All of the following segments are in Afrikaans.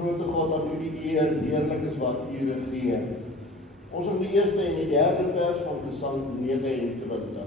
Grote God, aan U die eer, heerlik is wat U regeer. Ons in die eerste en die derde vers van Psalm 29.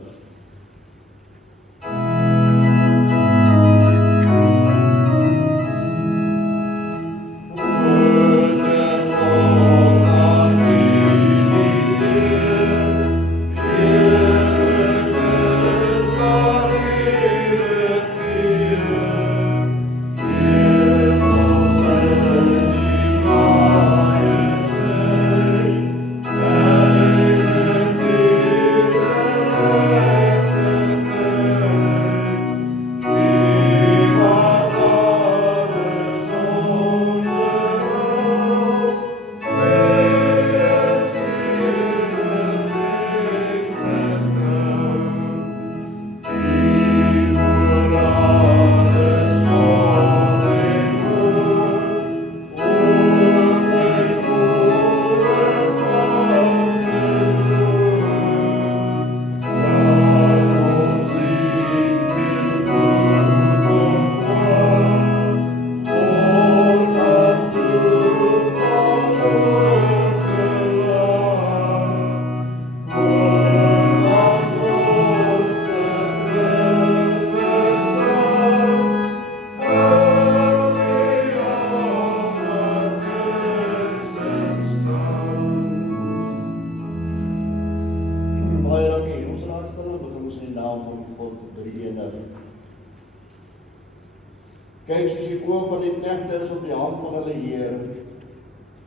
Kyk, soos die oog van die knegte is op die hand van hulle Heer,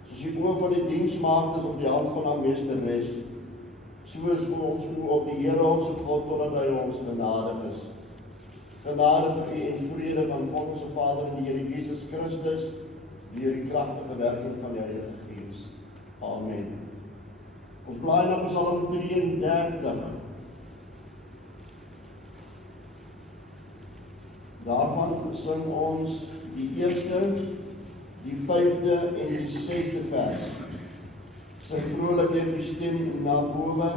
soos die oog van die diensmaagd is op die hand van haar meesteres, so is ons oog op die Here ons God, totdat hy ons genadig is. Genade vir U en vrede van God ons Vader en die Here Jesus Christus, deur die kragtige werking van die Heilige Gees. Amen. Ons blaai na Psalm 33. Daarvan sing ons die eerste, die 5de en die 6de vers. Sing vrolik en die stem na bowe.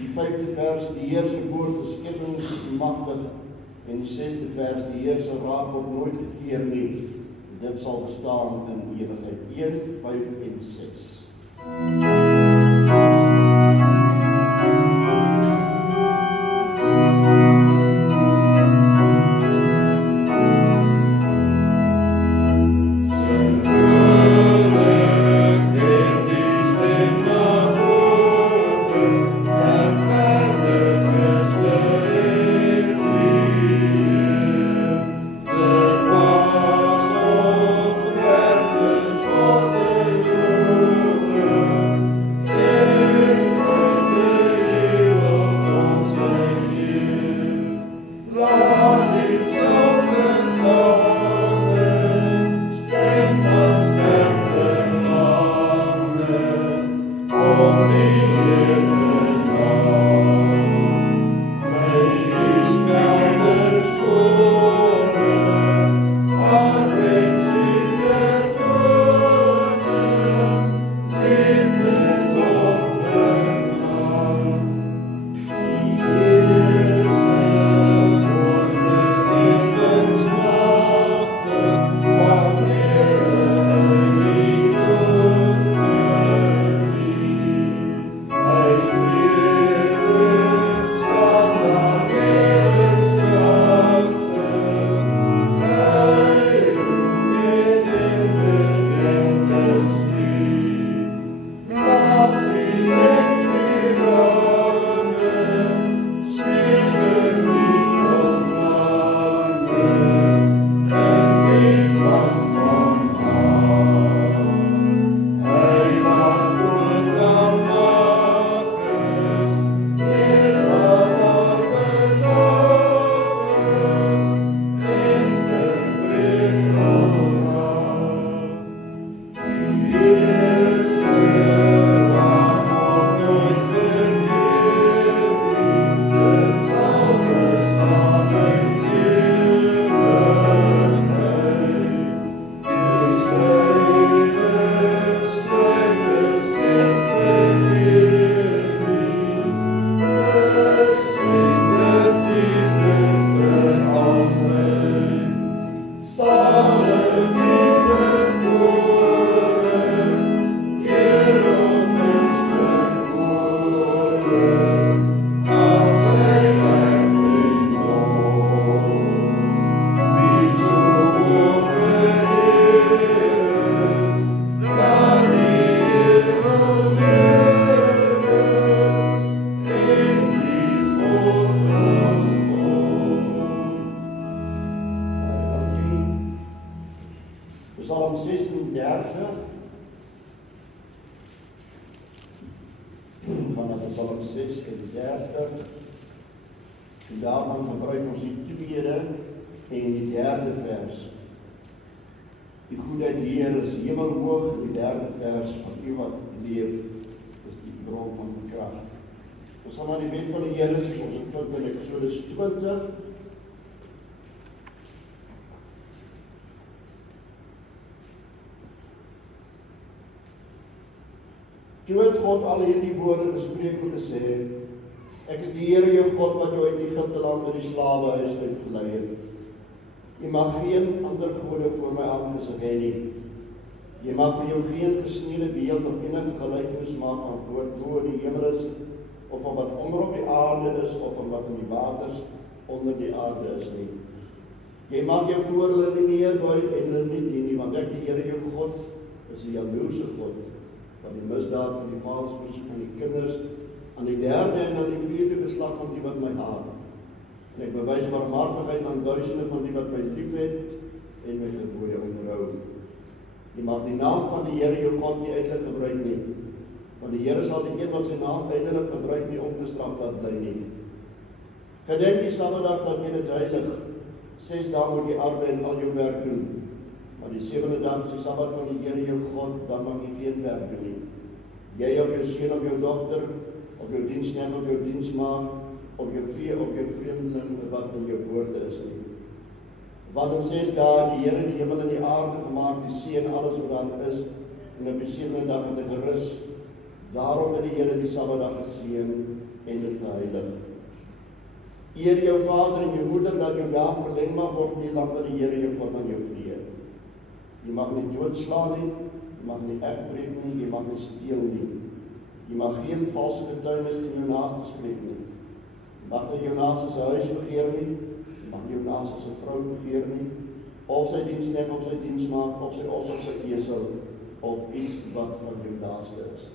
Die 5de vers, die Heer se woord is skeppingsmagtig. En die 6de vers, die Heer se raad word nooit verkeer nie. Dit sal bestaan in ewigheid. 1, 5 en 6. 36 en daarvan gebruik ons die tweede en die derde vers. Die goedheid die Here is hemelhoog, en die derde vers van U wat leef, is die bron van die krag. Ons sal na die wet van die Here sien, ons het vind in Exodus 20, toe het God al hierdie woorde gespreek en gesê, ek is die Here jou God wat jou uit Egipte land uit die slawehuis uitgelei het. Jy mag geen ander gode voor my aangesig hê nie. Jy mag vir jou geen gesneede beeld of enige gelykenis maak van wat bo in die hemel is, of van wat onder op die aarde is, of van wat in die waters onder die aarde is nie. Jy mag jou voor hulle nie neerbuig en hulle nie dien nie, want ek die Here jou God is 'n jaloerse God, wat die misdaad van die vaders versoek aan die kinders, aan die derde en aan die vierde geslag van die wat my haat. En ek bewys barmhartigheid aan duisende van die wat my liefhet en my gebooie onderhou. Jy mag die naam van die Here jou God nie uitelik gebruik nie, want die Here sal die een wat sy naam uitelik gebruik nie ongestraf laat bly nie. Gedenk die Saterdag dat jy dit heilig. 6 dae moet jy arbeid en al jou werk doen. Maar die 7de dag is die Sabbat van die Here jou God, dan mag jy geen werk doen nie. Jy of jou seun of jou dogter, of jou diensknegt of jou diensmaagd, of jou vee of jou vreemdeling wat in jou poorte is nie. Want in 6 dae die Here die hemel en die aarde gemaak, die see en alles wat daar is, en op die 7de dag het hy gerus. Daarom het die Here die Sabbatdag geseën en dit geheilig. Eer jou vader en jou moeder, dat jou dae verleng mag word in die land wat die Here jou God aan jou gee. Jy mag nie doodslaan nie, jy mag nie egbreek nie, jy mag nie steel nie. Jy mag geen valse getuienis teen jou naaste spreek nie. Jy mag nie jou naaste se huis begeer nie, jy mag nie jou naaste se vrou begeer nie, of sy diensknegt of sy diensmaagd, of sy os of sy esel, of iets wat van jou naaste is.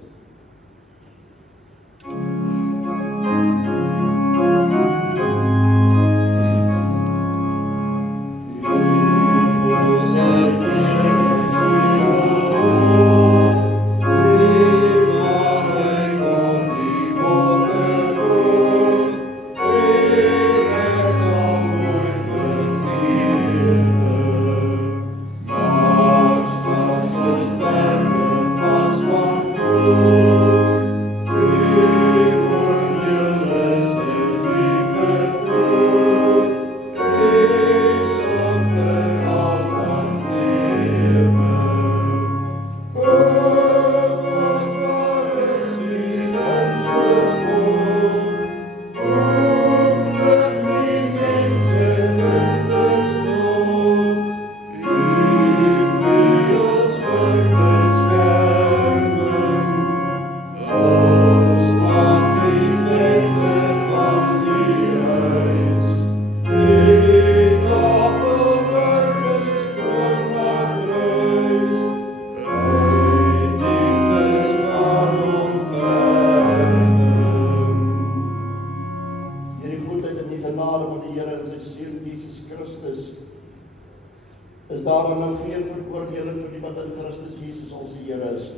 Is daar dan nou geen veroordeling vir die wat in Christus Jesus ons Here is?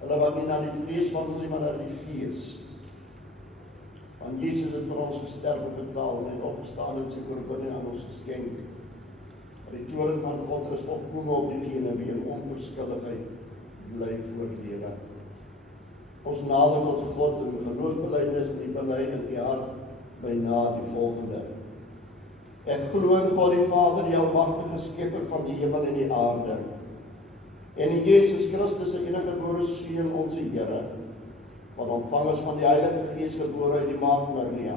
Hulle wat nie na die vlees wandel nie, maar na die Gees. Want Jesus het vir ons gesterf en betaal en opgestaan en sy oorwinning aan ons geskenk. Die toorn van God is volkome op diegene wie in onverskilligheid bly voortlewe. Ons nader tot God in geloofsbelijdenis en die bely in die hart by na die volgende. Ek glo in God die Vader, die almagtige skepper van die hemel en die aarde. En in Jesus Christus, se enige gebore Seun, ons Here, wat ontvang is van die Heilige Gees, gebore uit die maagd Maria,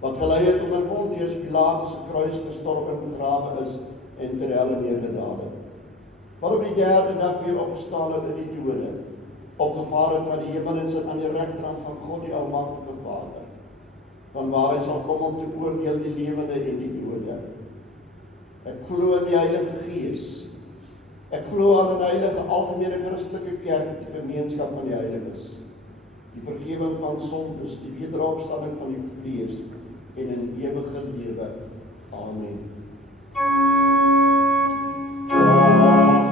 wat gelei het onder Pontius Pilatus se kruis gestorf en begrawe is en ter helle neergedaal het. Wat op die derde dag weer opgestaan het uit die dode, opgevaar het na die hemel en sit aan die regterhand van God die almagtige Vader, van waar hy sal kom om te oordeel die lewende en die dode. Ek glo in die Heilige Gees. Ek glo aan 'n heilige algemene Christelike kerk, die gemeenskap van die heiliges, die vergifnis van sondes, die wederopstanding van die vlees en 'n ewige lewe. Amen. God,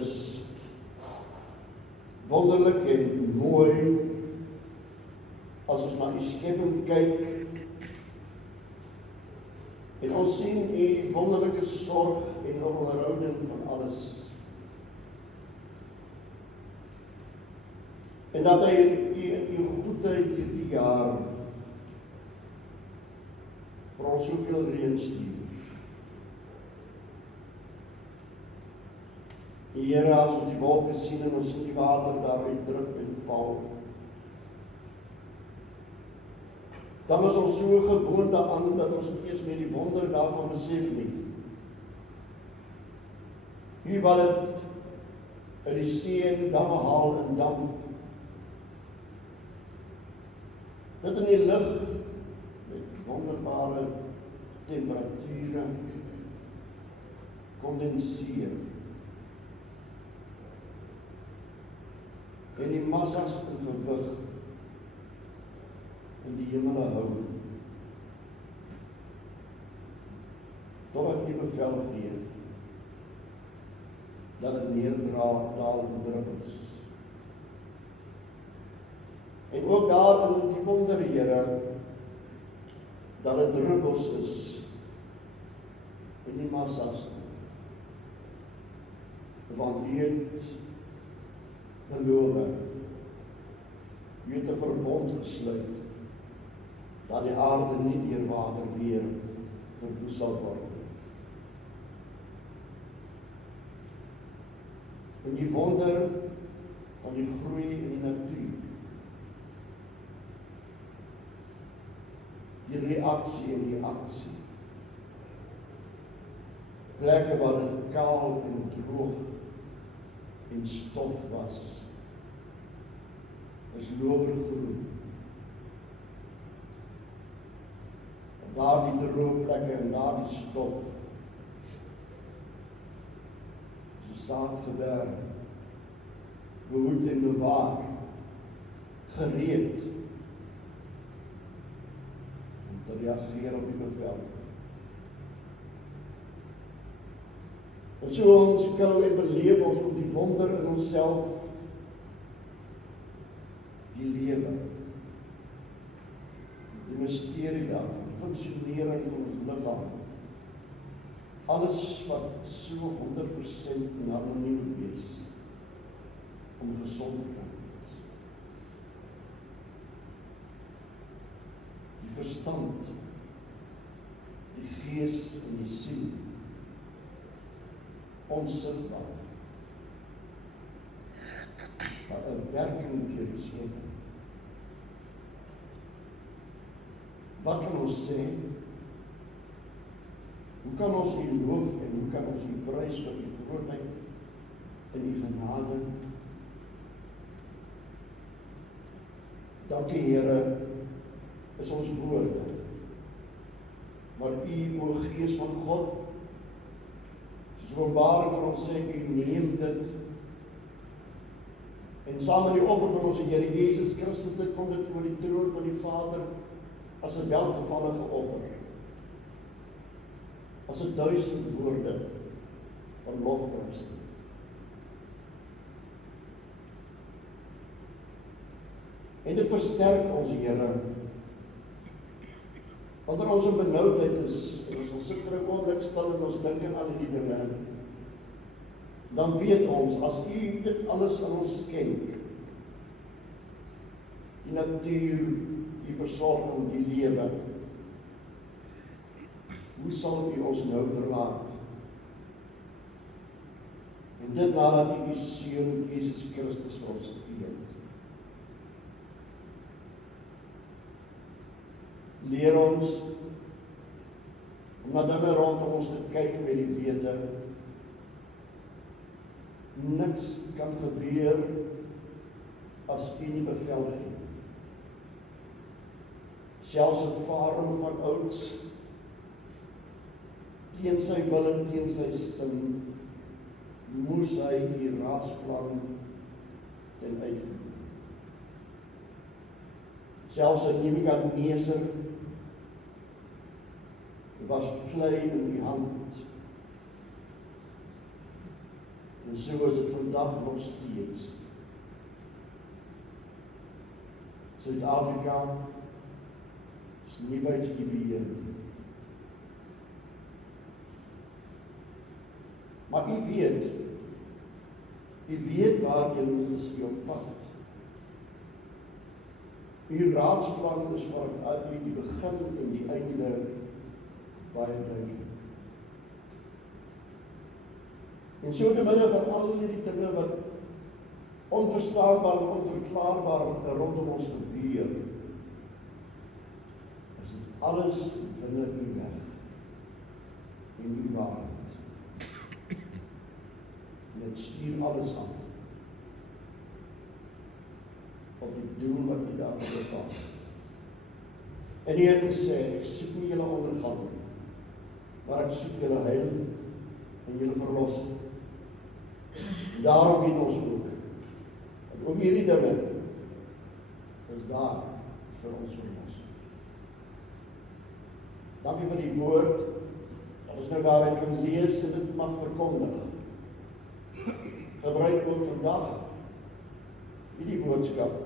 is wonderlik en mooi as ons na u skepping kyk en ons sien u wonderlike sorg en onderhouding van alles. En dat hy in u goedheid hierdie jaar vir ons soveel reën stuur. Here, as ons die wolke sien en ons sien die water daaruit drup en val, dan is ons so gewoond daaraan dat ons nie eers meer die wonder daarvan besef nie. U wat het uit die see en damme haal en damp, dit in die lug met wonderbare temperature kondenseer en die massas in gewig in die hemele hou, totdat die bevel gee dat het neerdaal en druppels. En ook daar in die wonder, Here, dat het druppels is en nie massas nie. Want U het beloof, U het 'n verbond gesluit dat die aarde nie deur water weer verwoes sal word nie. En die wonder van die groei in die natuur, die reaksie en die aksie, plekke waar dit kaal en droog en stof was, is lovergroen. Daar die droë plekke en daar die stof, is die saad gewerp, behoed en bewaar, gereed, om te reageer op die bevel. En so ons kou en beleef ons op die wonder in onsself, die lewe, die mysterie daarvan, die funksionering van ons liggaam, alles wat so 100% in harmonie moet wees, om gesond te kan wees. Die verstand, die gees en die siel, onsigbaar, maar 'n werking deur die skepping. Wat kan ons sê? Hoe kan ons U loof en hoe kan ons U prys vir U grootheid en U genade? Dankie Here, is ons woorde, maar U, o Gees van God, soos Openbaring vir ons sê, U neem dit, en saam met die offer van ons Here Jesus Christus, dit kom dit voor die troon van die Vader, as 'n welgevallige offer, as 1000 woorde van lofprys. En dit versterk ons Here, wanneer ons in benoudheid is, en ons sit vir 'n oomblik stil en ons dink aan hierdie dinge, dan weet ons, as U dit alles aan ons skenk, die natuur, die versorging, die lewe, hoe sal U ons nou verlaat? En dit nadat U U Seun Jesus Christus vir ons gegee het. Leer ons om na dinge rondom ons te kyk met die wete, niks kan gebeur as U nie bevel gee. Selfs 'n farao van ouds, teen sy wil en teen sy sin, moes hy die raadsplan ten uitvoer. Selfs 'n Nebukadneser was klei in die hand, En so is dit vandag nog steeds. Suid-Afrika is nie buite die beheer nie. Maar u weet waarheen is u op pad. U raadsplan is vanuit die begin en die einde baie duidelik. En so te midde van al hierdie dinge wat onverstaanbaar en onverklaarbaar rondom ons gebeur, is dit alles binne u weg en u waarheid. En dit stuur alles af op die doel wat u daarvoor bepaal. En u het gesê, ek soek nie julle ondergang, maar ek soek julle heil en julle verlossing. En daarom weet ons ook, en ook hierdie dinge is daar vir ons verlossing. Dankie vir die woord, dat ons nou daarin kan lees en dit mag verkondig. Gebruik ook vandag hierdie boodskap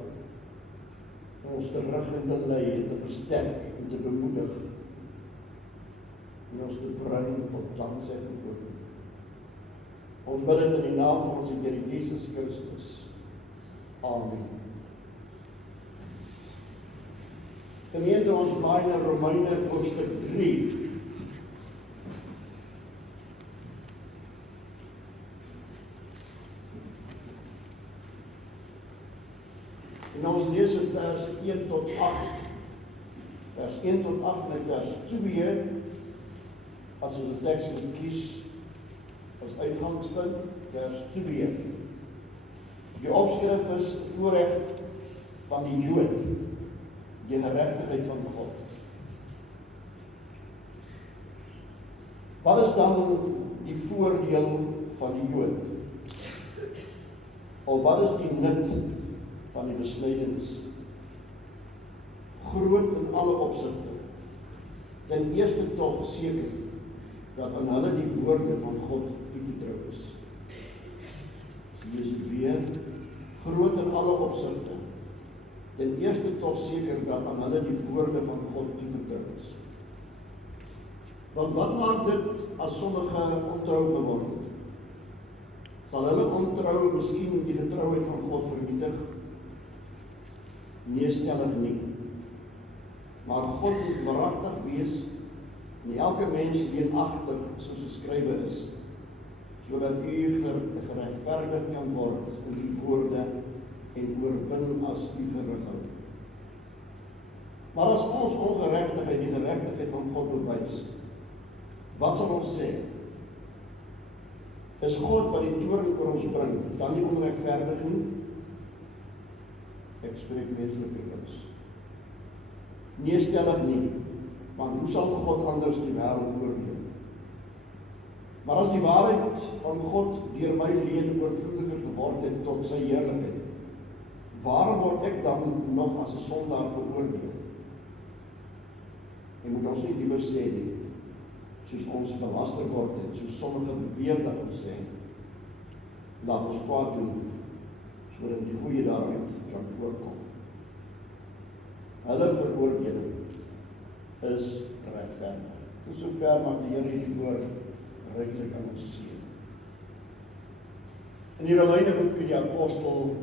om ons terug in te lei en te versterk en te bemoedig en ons te bring tot danksegging voor U. Ons bid dit in die naam van ons Here Jesus Christus. Amen. Gemeente, ons blaai na Romeine hoofstuk 3. En ons lees in vers 1 tot 8. Vers 1 tot 8 en vers 2, as ons 'n teks moet kies as uitgangspunt, vers 2. Die opskrif is voorreg van die Jood, die geregtigheid van God. Wat is dan die voordeel van die Jood? Of wat is die nut van die besnydenis? Groot in alle opsigte. Ten eerste tog seker dat aan hulle die woorde van God toevertrou is. Lees dit weer. Groot in alle opsigte. Ten eerste tog seker dat aan hulle die woorde van God toevertrou is. Want wat maak dit as sommige ontrou geword het? Sal hulle ontrou miskien die getrouheid van God vernietig? Nee, stellig nie. Maar God moet waaragtig wees en elke mens leenagtig soos geskrywe is, sodat u geregverdig kan word in die woorde en oorwin as u gerig hou. Maar as ons ongeregtigheid die geregtigheid van God bewys, wat sal ons sê? Is God wat die toorn oor ons bring, dan nie onregverdig nie? Ek spreek menslike kuns. Nee, stellig nie, want hoe sal God anders die wêreld oordeel? Maar as die waarheid van God deur my lewe oorvloediger geword het tot sy heerlikheid, waarom word ek dan nog as 'n sondaar veroordeel? En moet ons nie liewer sê nie, soos ons belaster word het, soos sommige beweer dat ons sê, laat ons kwaad doen, sodat die goeie daaruit kan voorkom. Hulle veroordeling is regverdig. Tot sover mag die Here die woord ryklik aan ons seën. In die Romeine boek die apostel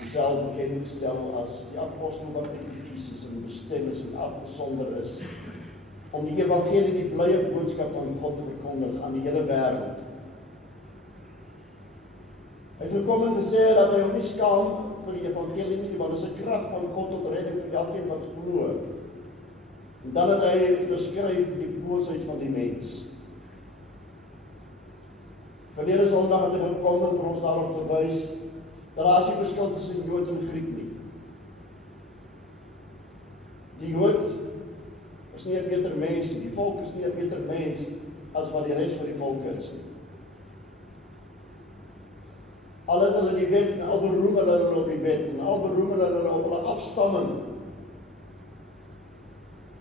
homself bekend stel as die apostel wat gekies is en bestem is en afgesonder is om die evangelie, die blye boodskap van God te verkondig aan die hele wêreld. Hy het gekom en gesê dat hy hom nie skaam vir die evangelie nie, want dit is 'n krag van God tot redding vir elkeen wat glo. En dan het hy beskryf die boosheid van die mens. Verlede Sondag het hy gekom en vir ons daarop gewys dat daar is nie verskil tussen Jood en Griek nie. Die Jood is nie 'n beter mens nie, die volk is nie 'n beter mens as wat die res van die volk is nie. Al het hulle die wet en al beroem hulle op die wet en al beroem hulle op hulle afstamming.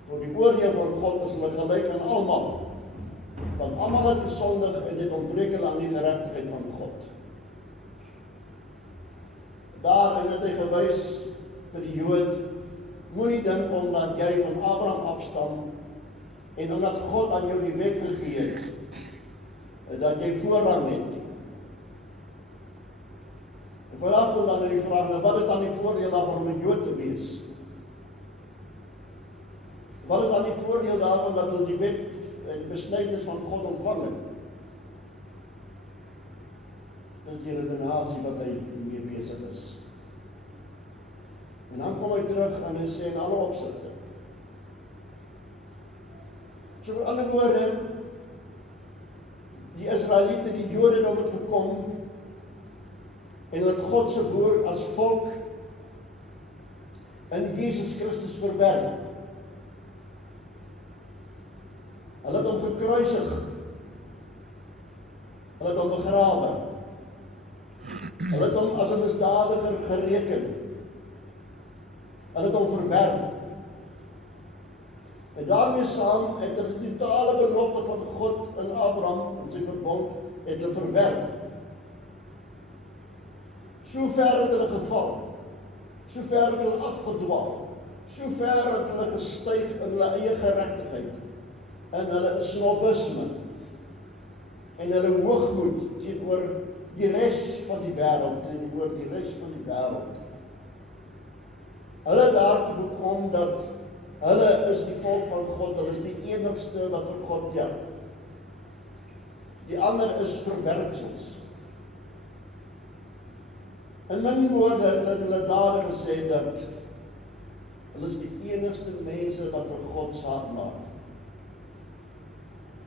Voor die oordeel van God is hulle gelyk aan almal. Want almal het gesondig en dit ontbreek hulle aan die geregtigheid van God. Daarin het hy gewys vir die Jood, moenie dink omdat jy van Abraham afstam en omdat God aan jou die wet gegee het, dat jy voorrang het nie. En vanaf kom dan die vraag, nou wat is dan die voordeel daarvan om 'n Jood te wees? Wat is dan die voordeel daarvan dat hulle die wet en besnydenis van God ontvang het? Dis die redenasie wat hy mee besig is. En dan kom hy terug en hy sê in alle opsigte. So met ander woorde, die Israeliete, die Jode het gekom en het God se woord as volk in Jesus Christus verwerp. Hulle het hom gekruisig. Hulle het hom begrawe. Hulle het hom as 'n misdadiger gereken. Hulle het hom verwerp. En daarmee saam het hulle die totale belofte van God in Abraham, in sy verbond, het hulle verwerp. So ver het hulle geval, so ver het hulle afgedwaal, so ver het hulle gestyg in hulle eie geregtigheid, in hulle snobisme, en hulle hoogmoed teenoor die res van die wêreld, teenoor die res van die wêreld. Hulle daartoe gekom dat hulle is die volk van God, hulle is die enigste wat vir God tel. Die ander is verwerpsels. In min woorde het hulle daar gesê dat hulle is die enigste mense wat vir God saak maak.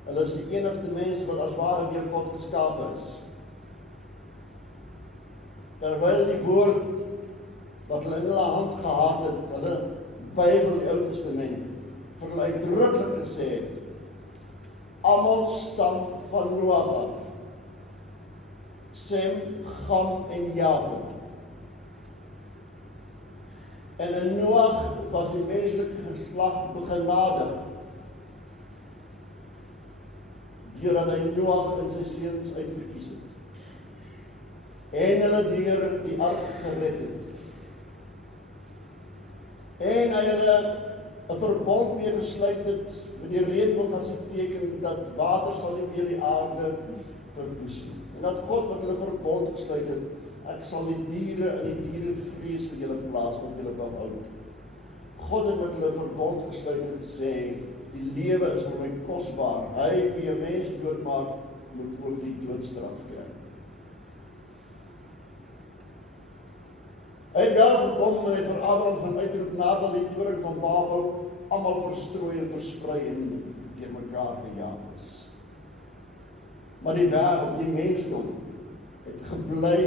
Hulle is die enigste mense wat as ware deur God geskape is. Terwyl die woord wat hulle in hulle hand gehad het, hulle Bybel, die Ou Testament, vir hulle uitdruklik gesê het, almal stam van Noag af. Sem, Cham en Jafet. En in Noag was die menslike geslag begenadig, deurdat hy Noag en sy seuns uitverkies het. En hulle deur die ark gered het. En hy hulle 'n verbond mee gesluit het met die reënboog as 'n teken dat water sal nie meer die aarde verwoes nie. En dat God met hulle verbond gesluit het, ek sal die diere in die dierevrees vir julle plaas wat julle kan hou. God het met hulle verbond gesluit en gesê, die lewe is vir my kosbaar. Hy wie 'n mens doodmaak, moet ook die doodstraf kry. Hy het wel gekom en hy vir Abraham gaan uitroep nadat die toring van Babel almal verstrooi en versprei en deur mekaar gejaag is. Maar die wêreld, die mensdom, het gebly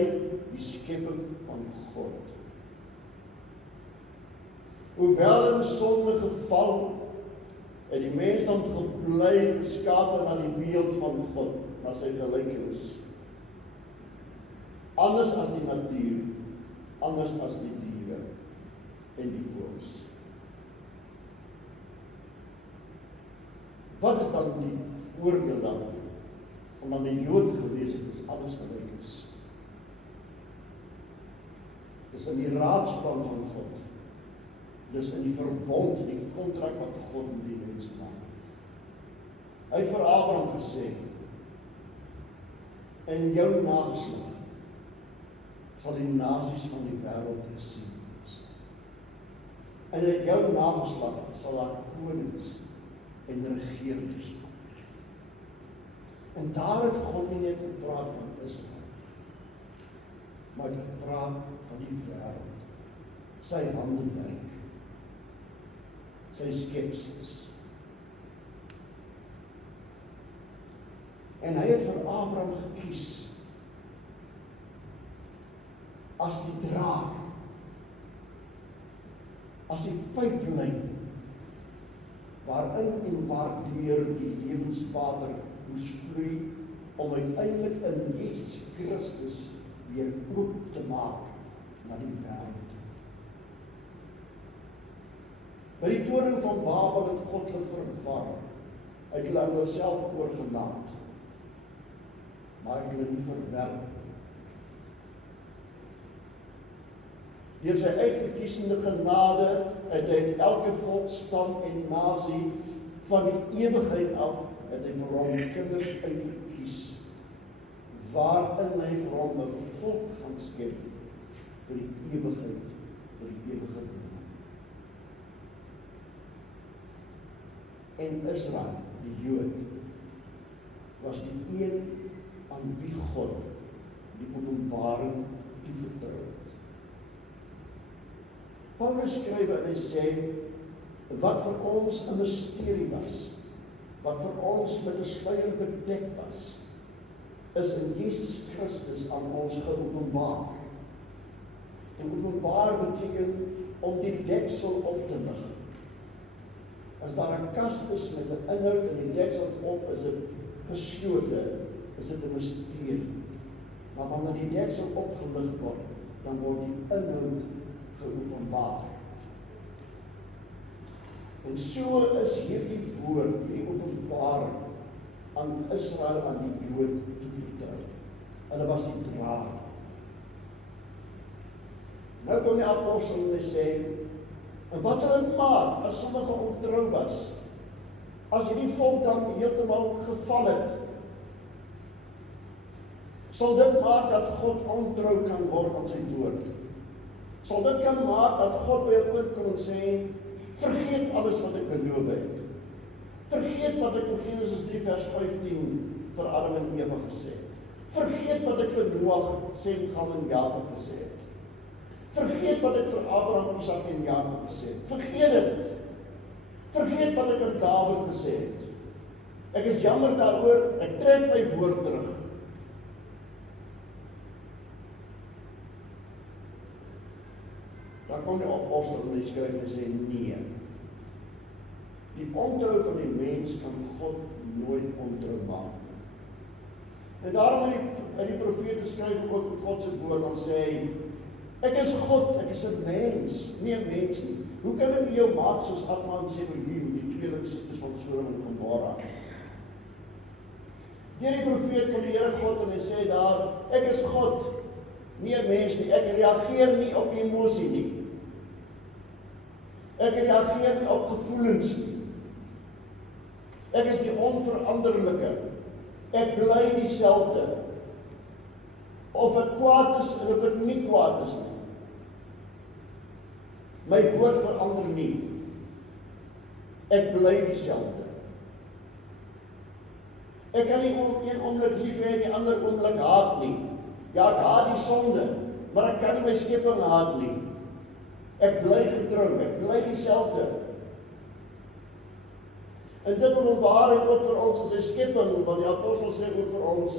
die skepping van God. Hoewel in sonde geval, het die mensdom gebly geskape na die beeld van God, na sy gelykenis. Anders as die natuur, anders as die diere en die voëls. Wat is dan die voordeel daarvan? Omdat die Jood gewees het, is alles gelyk is. Dis in die raadsplan van God. Dis in die verbond, die kontrak wat God met die mens maak. Hy het vir Abraham gesê, in jou nageslag sal die nasies van die wêreld gesien wees. En in jou nageslag sal daar konings en regerders kom. En daar het God nie net gepraat van Israel, maar het gepraat van die wêreld, sy handewerk, sy skepsels. En hy het vir Abraham gekies as die draad, as die pyplyn, waarin en waardeur die lewenswater moes vloei, om uiteindelik in Jesus Christus weer oop te maak na die wêreld. By die toring van Babel het God hulle verwar. Hy het hulle aan homself oorgelaat, maar hy het hulle nie verwerp. Deur sy uitverkiesende genade het hy elke volk, stam en nasie van die ewigheid af het hy vir hom kinders uitverkies, waarin hy vir hom 'n volk gaan skep vir die ewigheid, vir die ewige lewe. En Israel, die Jood, was die een aan wie God die openbaring toevertrou het. Paulus skryf en hy sê, wat vir ons 'n misterie was, wat vir ons met 'n sluier bedek was, is in Jesus Christus aan ons geopenbaar. En openbaar beteken om die deksel op te lig. As daar 'n kas is met 'n inhoud en die deksel op, is dit geslote, is dit 'n misterie. Maar wanneer die deksel opgelig word, dan word die inhoud geopenbaar. En so is hierdie woord, hierdie openbaring aan Israel, aan die Jood toevertrou. Hulle was die draer. Nou kom die apostel en hy sê, en wat sal dit maak as sommige ontrou was? As hierdie volk dan heeltemal geval het? Sal dit maak dat God ontrou kan word aan sy woord? Sal dit kan maak dat God by 'n punt kan sê, vergeet alles wat ek beloof het. Vergeet wat ek in Genesis 3 vers 15 vir Adam en Eva gesê het. Vergeet wat ek vir Noag, Sem, Gam en Jafet gesê het. Vergeet wat ek vir Abraham, Isak en Jakob gesê het. Vergeet dit. Vergeet wat ek aan Dawid gesê het. Ek is jammer daaroor, ek trek my woord terug. Dan kom die apostel en hy skryf en sê, nee. Die ontrou van die mens kan God nooit ontrou maak. En daarom in die profete skryf ook in God se woord, dan sê hy, ek is God, ek is 'n mens, nie 'n mens nie. Hoe kan ek jou maak soos Adma en Seboim, die tweelingsusters van Sodom en Gomorra? Deur die profeet kom die Here God en hy sê daar, ek is God, nie 'n mens nie, ek reageer nie op emosie nie. Ek reageer nie op gevoelens nie. Ek is die onveranderlike. Ek bly dieselfde. Of het kwaad is en of het nie kwaad is nie. My woord verander nie. Ek bly dieselfde. Ek kan nie een oomblik lief hê en die ander oomblik haat nie. Ja, ek haat die sonde, maar ek kan nie my skepping haat nie. Ek bly getrou, ek bly dieselfde. En dit openbaar ook vir ons in sy skepping, want die apostel sê ook vir ons,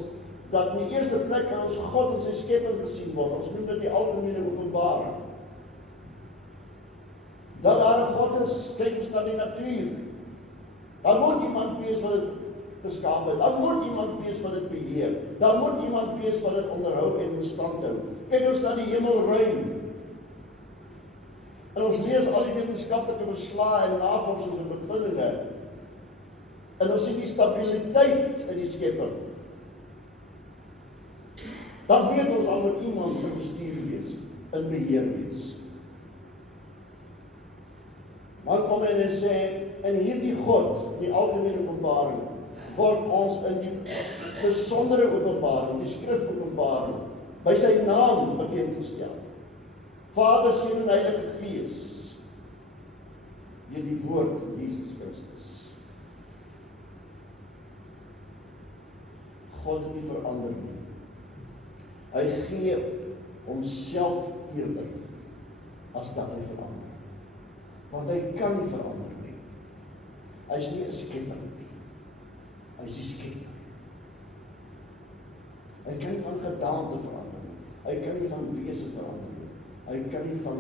dat in die eerste plek kan ons God in sy skepping gesien word. Ons noem dit die algemene openbaring. Dat daar 'n God is, kyk ons na die natuur. Daar moet iemand wees wat dit geskaap het. Daar moet iemand wees wat dit beheer. Daar moet iemand wees wat dit onderhou en in stand hou. Kyk ons na die hemelruim. En ons lees al die wetenskaplike verslae en navorsings en bevindinge. En ons sien die stabiliteit in die skepping. Dan weet ons al moet iemand in bestuur wees, in beheer wees. Maar kom hy en sê, in hierdie God, die algemene openbaring, word ons in die besondere openbaring, die skrifopenbaring, by sy naam bekendgestel. Vader, Seun en Heilige Gees, deur die woord Jesus Christus. God het nie verander nie. Hy gee homself eerder as dat hy verander. Want hy kan nie verander nie. Hy is nie 'n skepper nie. Hy is die skepper. Hy kan nie van gedaante verander nie. Hy kan nie van wese verander nie. Hy kan nie van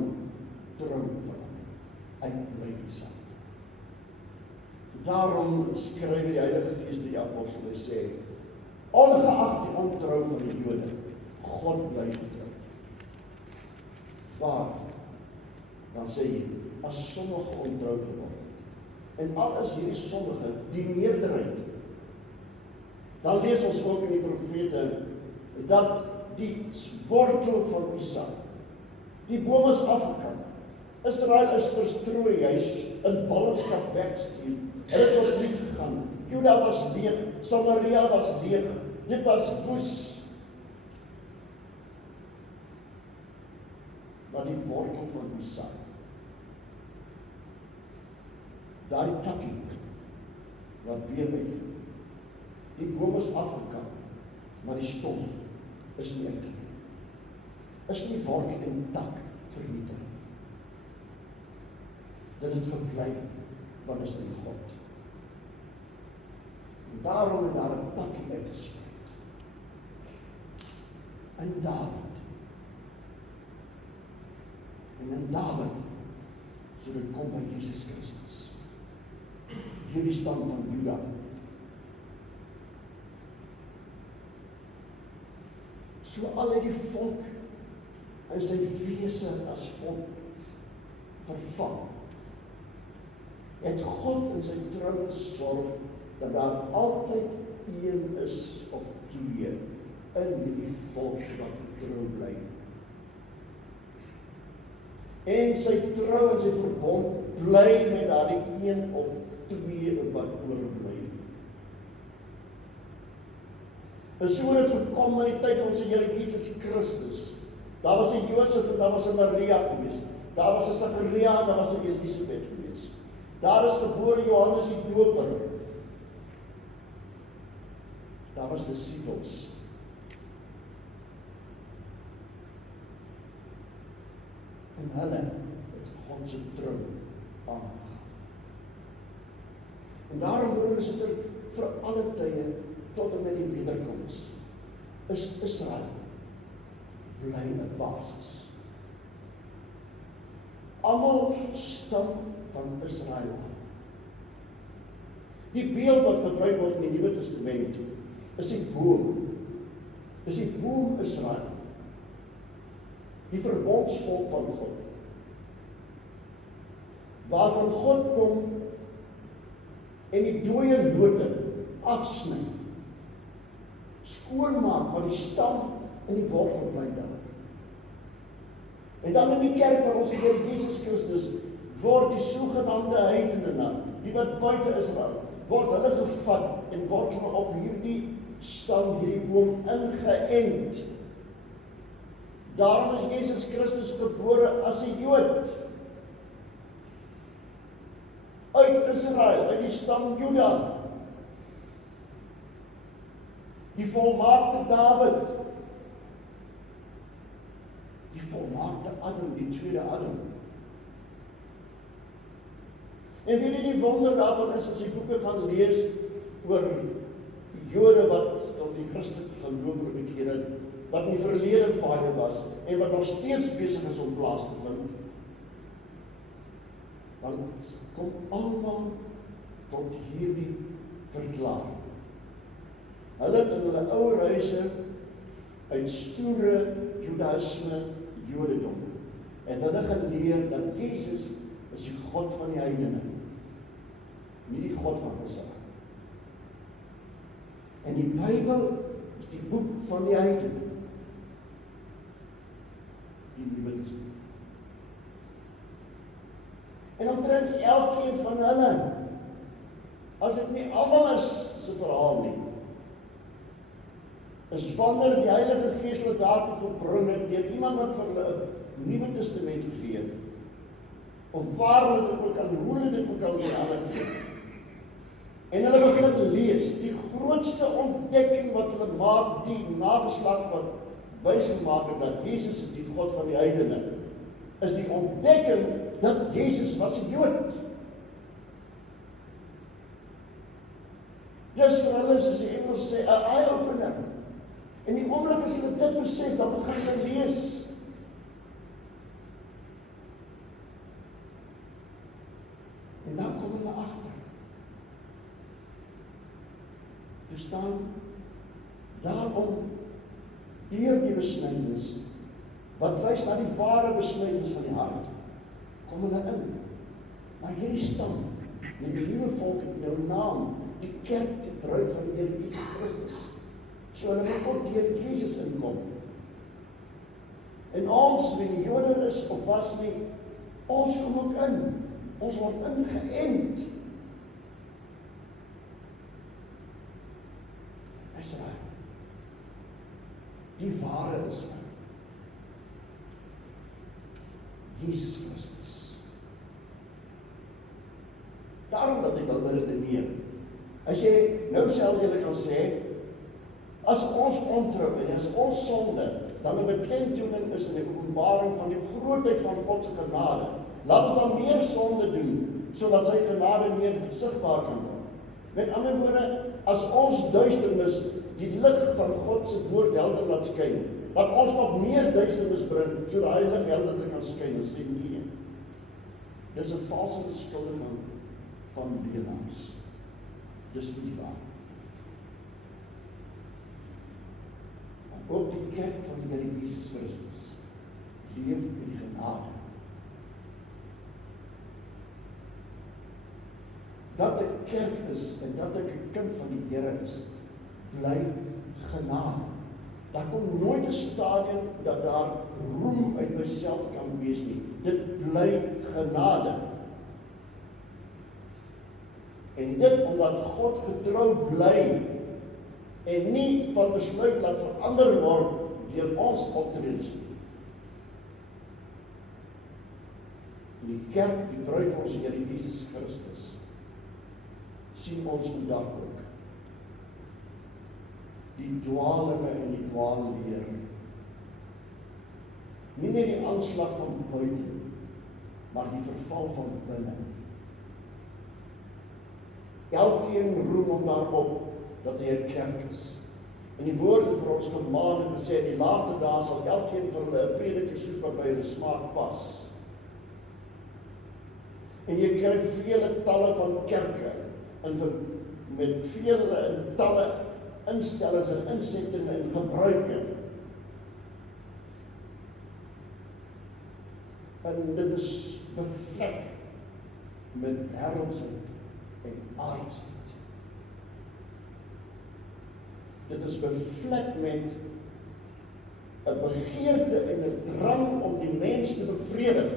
trou verander nie. Hy bly dieselfde. Daarom skryf die Heilige Gees deur die apostel, hy sê, ongeag die ontrou van die Jode, God bly getrou. Waar? Dan sê hy, as sommige ontrou geword het, En al is hierdie sommige, die meerderheid. Dan lees ons ook in die profete, dat die wortel van Isak, die boom is afgekap. Israel is verstrooi, hy is in ballingskap weggestuur. Hulle het tot lief gegaan. Juda was leeg, Samaria was leeg, dit was woes. Maar die wortel van Isak, daai takkie, wat weer uitvoer. Die boom is afgekap, maar die stom is nie uit. Is nie wortel en tak vernietig. Dit het gebly, want is in God. En daarom het daar 'n takkie uitgespreid. In Dawid. En in Dawid, so dit kom by Jesus Christus. Hierdie stam van Juda. So al het die volk in sy wese as volk vervang, het God in sy troue sorg dat daar altyd een is of twee in hierdie volk wat getrou bly. En sy trou en sy verbond bly met daardie een of twee wat oorbly. En so het dit gekom in die tyd van sy Here Jesus Christus. Daar was 'n Josef en daar was 'n Maria gewees. Daar was 'n Sakaria en daar was 'n Elisabeth gewees. Daar is gebore Johannes die Doper. Daar was disippels. En hulle het God se trou aangegaan. En daarom, broer en suster, vir alle tye tot en met die wederkoms is Israel bly 'n basis. Almal stam van Israel af. Die beeld wat gebruik word in die Nuwe Testament is die boom. Is die boom Israel. Die verbondsvolk van God. Waarvan God kom en die dooie lote afsny. Skoonmaak van die stam en die wortel bly daar. En dan in die kerk van ons Here Jesus Christus word die sogenaamde heidene, die wat buite Israel, word hulle gevat en word hulle op hierdie stam, hierdie boom ingeënt. Daarom is Jesus Christus gebore as 'n Jood. Uit Israel, uit die stam Juda. Die volmaakte Dawid. Die volmaakte Adam, die tweede Adam. En weet jy die wonder daarvan is as jy boeke gaan lees oor die Jode wat tot die Christelike geloof bekeer het, wat in die verlede baie was en wat nog steeds besig is om plaas te vind. Want kom almal tot hierdie verklaring. Hulle het in hulle ou huise uit stoere Judaïsme, Jodendom, en hulle geleer dat Jesus is die God van die heidene, nie die God van Israel. En die Bybel is die boek van die heidene, die Nuwe Testament. En omtrent elkeen van hulle, as dit nie almal is se verhaal nie, is wanneer die Heilige Gees hulle daartoe gebring het deur iemand wat vir hulle 'n Nuwe Testament gegee het, of waar hulle dit ook al, hoe hulle dit ook al gehandel. En hulle begin lees, die grootste ontdekking wat hulle maak, die nageslag wat wys gemaak het dat Jesus is die God van die heidene, is die ontdekking dat Jesus was 'n Jood. Dus vir hulle soos die Engels sê, 'n eye-opener. En die oomblik as hulle dit besef, dan begin hulle lees. En dan kom hulle agter. Verstaan? Daarom, deur die besnydenis, wat wys na die ware besnydenis van die hart, kom hulle in. Maar hierdie stam En die nuwe volk het nou naam, die kerk, die bruid van die Here Jesus Christus. So hulle wil ook deur Jesus inkom. En ons, wie die Jode is of was nie, ons kom ook in. Ons word ingeënt. Israel. Die ware Israel. Jesus Christus. Daarom dat ek al redeneer. Hy sê, nou sal julle kan sê, as ons ontrou en as ons sonde, dan 'n beklemtoning is in die openbaring van die grootheid van God se genade. Laat ons dan meer sonde doen, sodat sy genade meer sigbaar kan word. Met ander woorde, as ons duisternis die lig van God se woord helder laat skyn, dat ons nog meer duisternis bring, sodat hy lig helderlik kan skyn, en sê nee. Dis 'n valse beskuldiging van leenaars. Dis nie waar. Ook die kerk van die Here Jesus Christus leef in die genade. Dat ek kerk is en dat ek 'n kind van die Here is, bly genade. Daar kom nooit 'n stadium dat daar roem uit myself kan wees nie. Dit bly genade. En dit omdat God getrou bly en nie van besluit laat verander word deur ons optredes nie. Die kerk, die bruid van ons Here Jesus Christus, sien ons vandag ook. Die dwalinge en die dwaalleer. Nie net die aanslag van buite, maar die verval van binne. Elkeen roem hom daarop dat hy 'n kerk is. En die woord het vir ons gemaan en gesê, in die laaste dae sal elkeen vir hulle 'n prediker soek wat by hulle smaak pas. En jy kry vele talle van kerke, met vele en talle instellings en insettinge en gebruike. En dit is bevlek met wêreldsheid en aardsheid. Dit is bevlek met 'n begeerte en 'n drang om die mens te bevredig.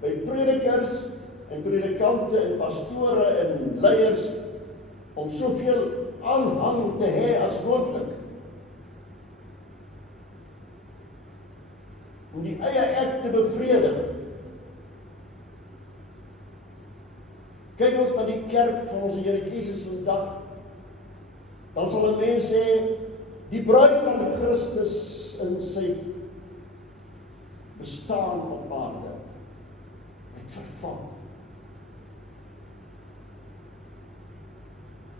By predikers en predikante en pastore en leiers om soveel aanhang te hê as moontlik. Om die eie ek te bevredig. Kyk ons na die kerk van ons Here Jesus vandag, dan sal 'n mens sê, die bruid van Christus in sy bestaan op aarde het verval.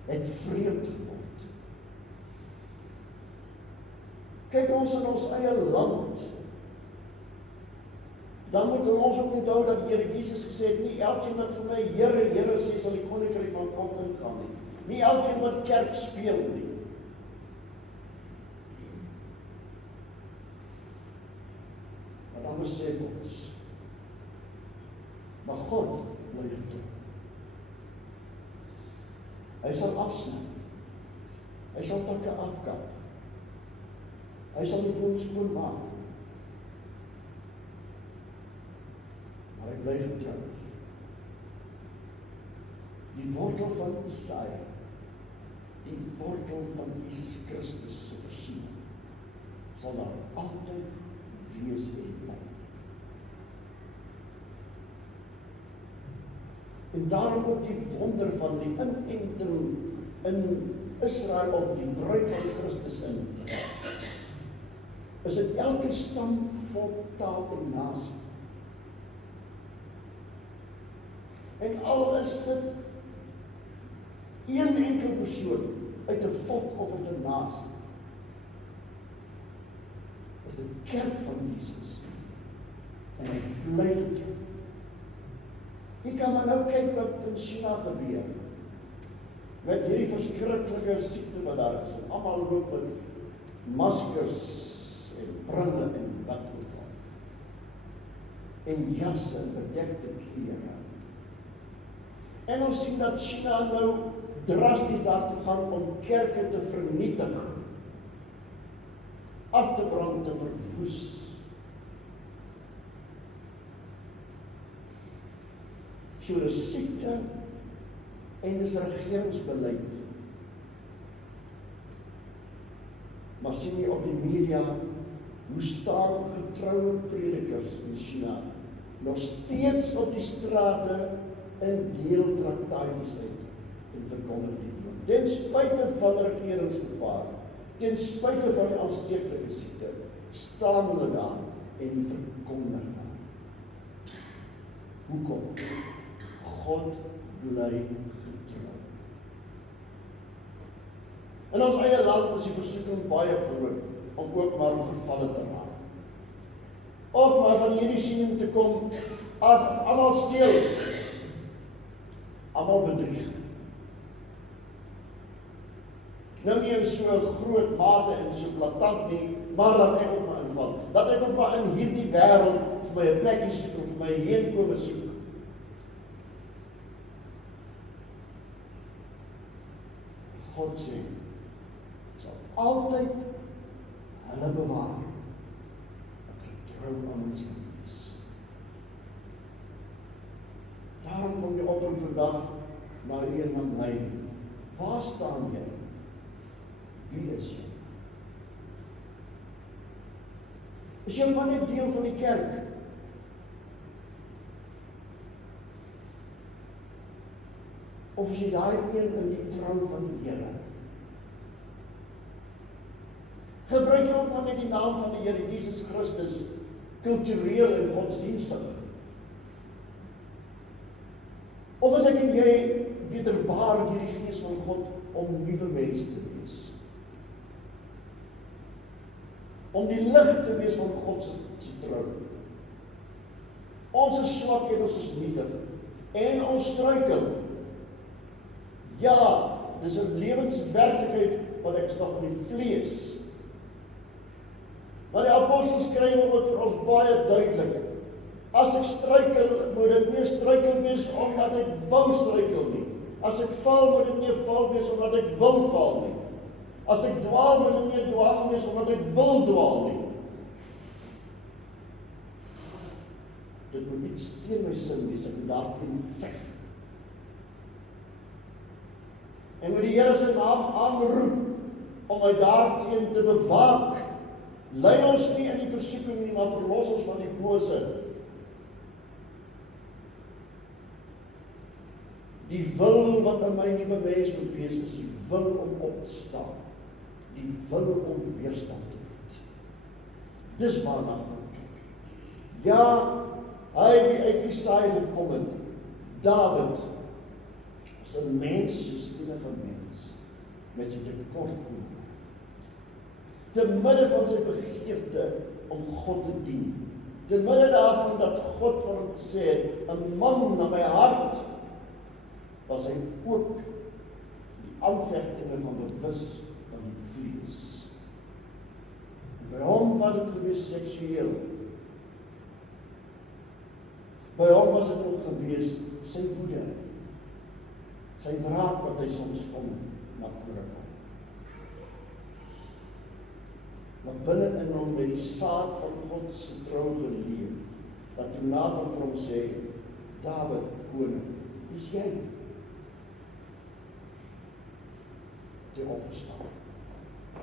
Het vreemd geword. Kyk ons in ons eie land, dan moet ons ook onthou dat die Here Jesus gesê het, nie elkeen wat vir my Here, Here sê, sal die koninkryk van God ingaan nie. Nie elkeen wat kerk speel nie. Maar dan besef ons, maar God bly getrou. Hy sal afsny. Hy sal takke afkap. Hy sal die boom skoon maak. Maar hy bly getrou. Die wortel van Isaia, die wortel van Jesus Christus se versoening, sal daar altyd wees en bly. En daarom ook die wonder van die inenting in Israel of die bruid van Christus in. Is dit elke stam, volk, taal en nasie. En al is dit een enkele persoon uit 'n volk of uit 'n nasie, is dit kerk van Jesus. En hy bly getrou. Jy kan maar nou kyk wat in China gebeur. Met hierdie verskriklike siekte wat daar is. En almal loop met maskers en brille en wat ook al. en jasse en bedekte klere. En ons sien dat China nou drasties daartoe gaan om kerke te vernietig, af te brand, te verwoes. So dis siekte en dis regeringsbeleid. Maar sien jy op die media, hoe staan getroue predikers in China nog steeds op die strate en deel traktaatjies uit en verkondig die woord. Ten spyte van regeringsgevaar, ten spyte van die aansteeklike siekte, staan hulle daar en verkondig daar. Hoekom? God bly getrou. In ons eie land is die versoeking baie groot om ook maar vervalle te raak. Ook maar van hierdie siening te kom, almal steel, almal bedrieg. Nou nie in so groot mate en so blaatant nie, maar dat ek ook maar inval. Dat ek ook maar in hierdie wêreld vir my 'n plekkie soek of vir my heenkome soek. God sê, sal altyd hulle bewaar wat getrou aan my sal wees. Daarom kom jy op en vandag na een van my. Waar staan jy? Wie is jy? Is jy maar net deel van die kerk? Of is jy daai een in die trou van die Here? Gebruik jy ook maar net die naam van die Here Jesus Christus kultureel en godsdienstig? Of is ek en jy wederbaar deur die Gees van God om nuwe mense te wees? Om die lig te wees van God se trou. Ons is swak en ons is nietig. En ons struikel. Ja, dis 'n lewenswerklikheid wat ek nog in die vlees. Maar die apostels skryf ook vir ons baie duidelik. As ek struikel, moet dit nie struikel wees omdat ek wou struikel nie. As ek val, moet dit nie val wees omdat ek wil val nie. As ek dwaal, moet dit nie dwaal wees omdat ek wil dwaal nie. Dit moet iets teen my sin wees, ek moet daarteen veg. En moet die Here se naam aanroep om my daarteen te bewaak. Lei ons nie in die versoeking nie, maar verlos ons van die bose. Die wil wat in my nuwe mens moet wees, is die wil om op te staan. Die wil om weerstand te bied. Dis waarna God kyk. Ja, hy wie uit die saai gekom het, Dawid, is 'n mens soos enige mens, met sy tekortkominge. Te midde van sy begeerte om God te dien, te midde daarvan dat God vir hom gesê het, 'n man na my hart, was hy ook die aanvegtinge van bewus van die vlees. En by hom was dit gewees seksueel. By hom was dit ook gewees sy woede, sy wraak wat hy soms kom na vore kom. Maar binne in hom met die saad van God se trou geleef, dat toe Nathan vir hom sê, Dawid, koning, dis jy. Die opgestaan.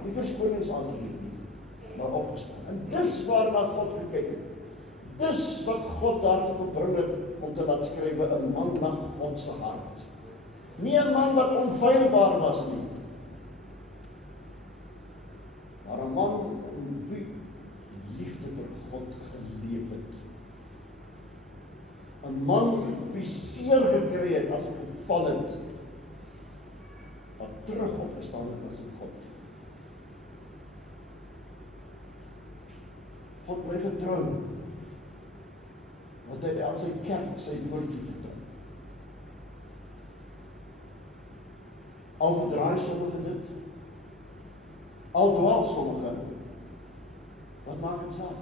Nie verskonings aan nie, maar opgestaan. En dis waarna God gekyk het. Dis wat God daartoe gebring het om te laat skrywe 'n man na God se hart. Nie 'n man wat onfeilbaar was nie, maar 'n man om wie liefde vir God geleef het. 'n man wie seer gekry het as hy geval het, wat terug opgestaan het as 'n God. God bly getrou, wat hy aan sy kerk, sy woordjie vertrou. Al verdraai sommige dit, al dwaal sommige, wat maak het saak?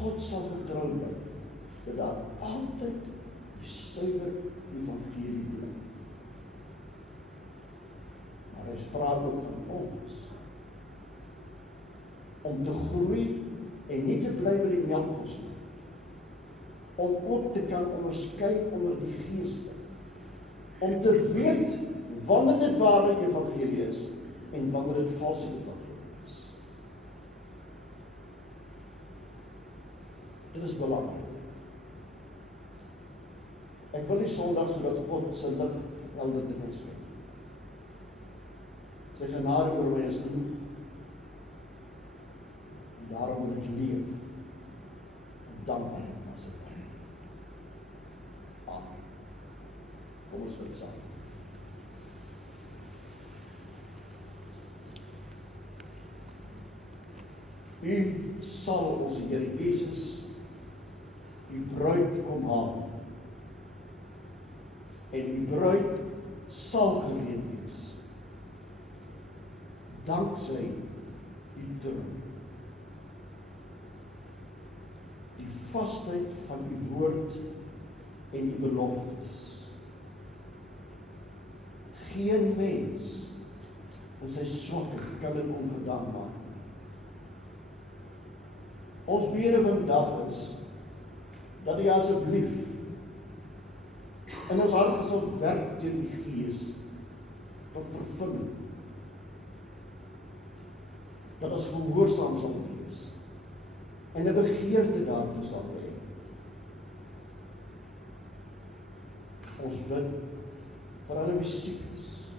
God sal getrou bly, dat daar altyd die suiwer evangelie bly. Maar hy vra ook van ons, om te groei en nie te bly by die melkkos nie, om ook te kan onderskei onder die geeste, om te weet wanneer dit ware evangelie is en wanneer dit valse evangelie is. Dit is belangrik. Ek wil die Sondag sodat God sy lig helder te kan skyn. Sy genade oor my is genoeg. Daarom moet ek leef en dank as ek kan. Amen. Kom ons bid saam. U sal ons Here Jesus, u bruid kom haal. En u bruid sal gereed wees. Danksy u trou. Die vastheid van u woord en die beloftes. Geen mens in sy swakheid kan dit ongedaan maak. Ons bede vandag is, dat u asseblief in ons harte sal werk deur die Gees tot vervulling. Dat ons gehoorsaam sal wees en 'n begeerte daartoe sal hê. Ons bid vir hulle wie siek is.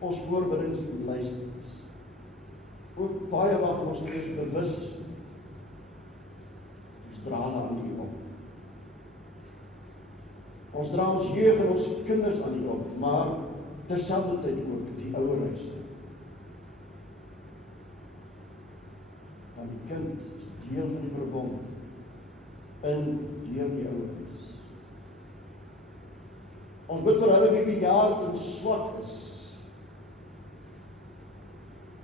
Ons voorbiddings en luisterings. Ook baie waarvan ons nie eens bewus is. Ons dra hulle aan U op. Ons dra ons jeug en ons kinders aan U op, maar terselfdertyd ook die ouerhuis. Want die kind is deel van die verbond in deur die ouerhuis. Ons bid vir hulle wie bejaard en swak is.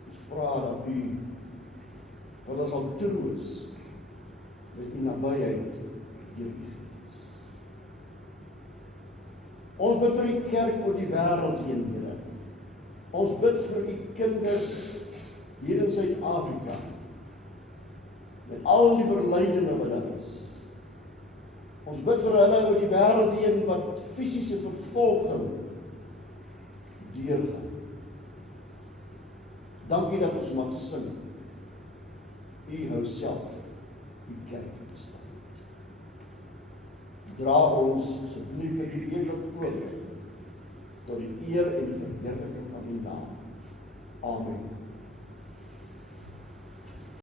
Ons vra dat U hulle sal troos met U nabyheid deur U Gees. Ons bid vir die kerk oor die wêreld heen, Here. Ons bid vir U kinders hier in Suid-Afrika, met al die verleidinge wat daar is. Ons bid vir hulle oor die wêreld heen wat fisiese vervolging deurgaan. Dankie dat ons mag sing. U hou self U kerk in stand. Dra ons asseblief vir die week voor tot die eer en die verheerliking van U naam. Amen.